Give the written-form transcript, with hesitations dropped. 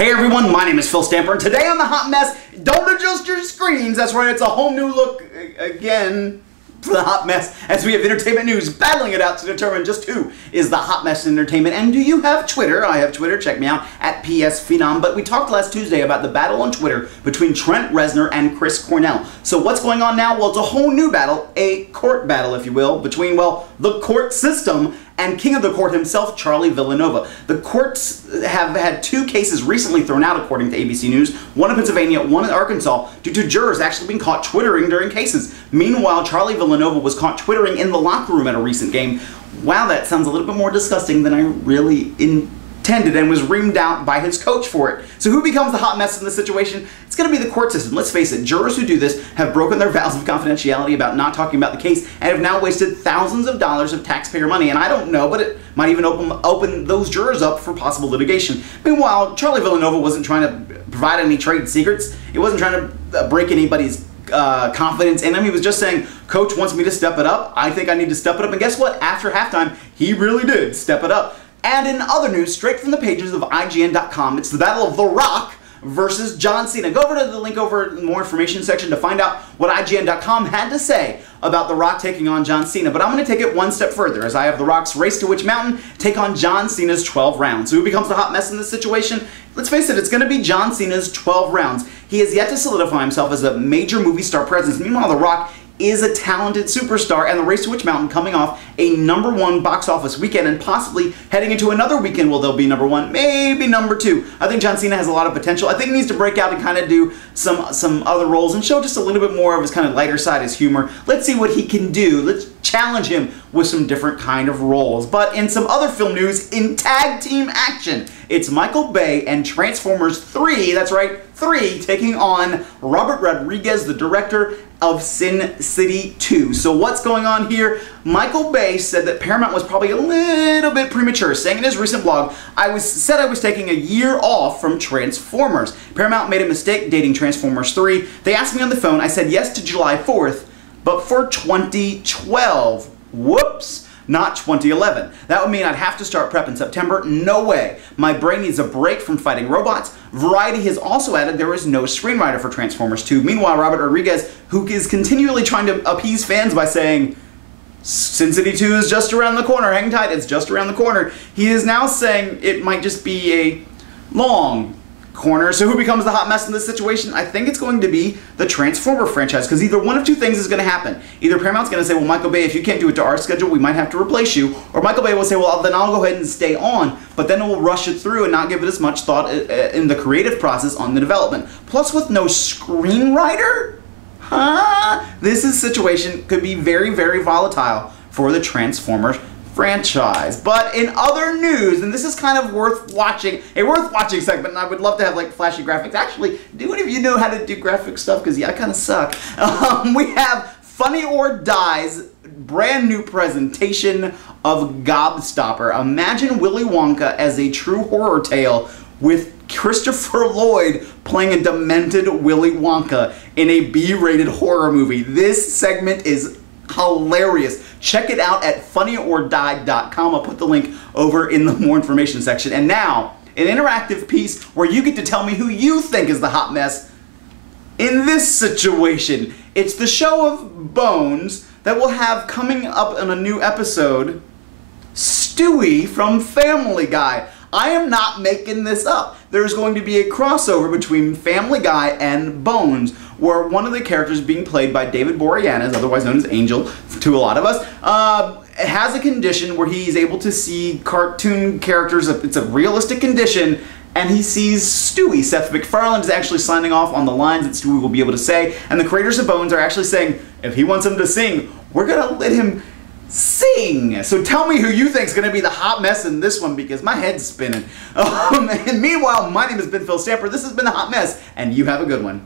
Hey everyone, my name is Phil Stamper, and today on The Hot Mess, don't adjust your screens, that's right, it's a whole new look again for The Hot Mess, as we have entertainment news battling it out to determine just who is the hot mess in entertainment. And do you have Twitter? I have Twitter, check me out, at PSPhenom. But we talked last Tuesday about the battle on Twitter between Trent Reznor and Chris Cornell. So what's going on now? Well, it's a whole new battle, a court battle, if you will, between, well, the court system and king of the court himself, Charlie Villanova. The courts have had two cases recently thrown out, according to ABC News, one in Pennsylvania, one in Arkansas, due to jurors actually being caught Twittering during cases. Meanwhile, Charlie Villanova was caught Twittering in the locker room at a recent game. Wow, that sounds a little bit more disgusting than I really intended, and was reamed out by his coach for it. So who becomes the hot mess in this situation? It's going to be the court system. Let's face it, jurors who do this have broken their vows of confidentiality about not talking about the case and have now wasted thousands of dollars of taxpayer money. And I don't know, but it might even open those jurors up for possible litigation. Meanwhile, Charlie Villanova wasn't trying to provide any trade secrets. He wasn't trying to break anybody's confidence in him. He was just saying, Coach wants me to step it up. I think I need to step it up. And guess what? After halftime, he really did step it up. And in other news, straight from the pages of IGN.com, it's the battle of The Rock versus John Cena. Go over to the link over in the more information section to find out what IGN.com had to say about The Rock taking on John Cena. But I'm going to take it one step further, as I have The Rock's Race to Witch Mountain take on John Cena's 12 rounds. So who becomes the hot mess in this situation? Let's face it, it's going to be John Cena's 12 rounds. He has yet to solidify himself as a major movie star presence. Meanwhile, The Rock is a talented superstar, and The Race to Witch Mountain coming off a #1 box office weekend, and possibly heading into another weekend where they'll be #1, maybe #2. I think John Cena has a lot of potential. I think he needs to break out and kind of do some other roles and show just a little bit more of his kind of lighter side, his humor. Let's see what he can do. Let's challenge him with some different kind of roles. But in some other film news, in tag team action, it's Michael Bay and Transformers 3, that's right, 3, taking on Robert Rodriguez, the director of Sin City 2. So what's going on here? Michael Bay said that Paramount was probably a little bit premature, saying in his recent blog, I was taking a year off from Transformers. Paramount made a mistake dating Transformers 3. They asked me on the phone, I said yes to July 4th, but for 2012. Whoops. Not 2011. That would mean I'd have to start prep in September. No way. My brain needs a break from fighting robots. Variety has also added there is no screenwriter for Transformers 2. Meanwhile, Robert Rodriguez, who is continually trying to appease fans by saying, Sin City 2 is just around the corner, hang tight, it's just around the corner, he is now saying it might just be a long corner. So who becomes the hot mess in this situation? I think it's going to be the Transformer franchise, because either one of two things is going to happen. Either Paramount's going to say, well, Michael Bay, if you can't do it to our schedule, we might have to replace you. Or Michael Bay will say, well, then I'll go ahead and stay on, but then we'll rush it through and not give it as much thought in the creative process on the development. Plus, with no screenwriter? This situation could be very, very volatile for the Transformers franchise. But in other news, and this is kind of worth watching segment, and I would love to have like flashy graphics. Actually, do any of you know how to do graphic stuff? Because yeah, I kind of suck. We have Funny or Die's brand new presentation of Gobstopper. Imagine Willy Wonka as a true horror tale with Christopher Lloyd playing a demented Willy Wonka in a B-rated horror movie. This segment is hilarious. Check it out at funnyorDie.com. I'll put the link over in the more information section. And now, an interactive piece where you get to tell me who you think is the hot mess in this situation. It's the show of Bones that will have coming up in a new episode, Stewie from Family Guy. I am not making this up. There's going to be a crossover between Family Guy and Bones, where one of the characters being played by David Boreanaz, otherwise known as Angel to a lot of us, has a condition where he's able to see cartoon characters. It's a realistic condition, and he sees Stewie. Seth MacFarlane is actually signing off on the lines that Stewie will be able to say, and the creators of Bones are actually saying, if he wants him to sing, we're gonna let him sing. So tell me who you think is going to be the hot mess in this one, because my head's spinning. And meanwhile, my name has been Phil Stamper. This has been The Hot Mess, and you have a good one.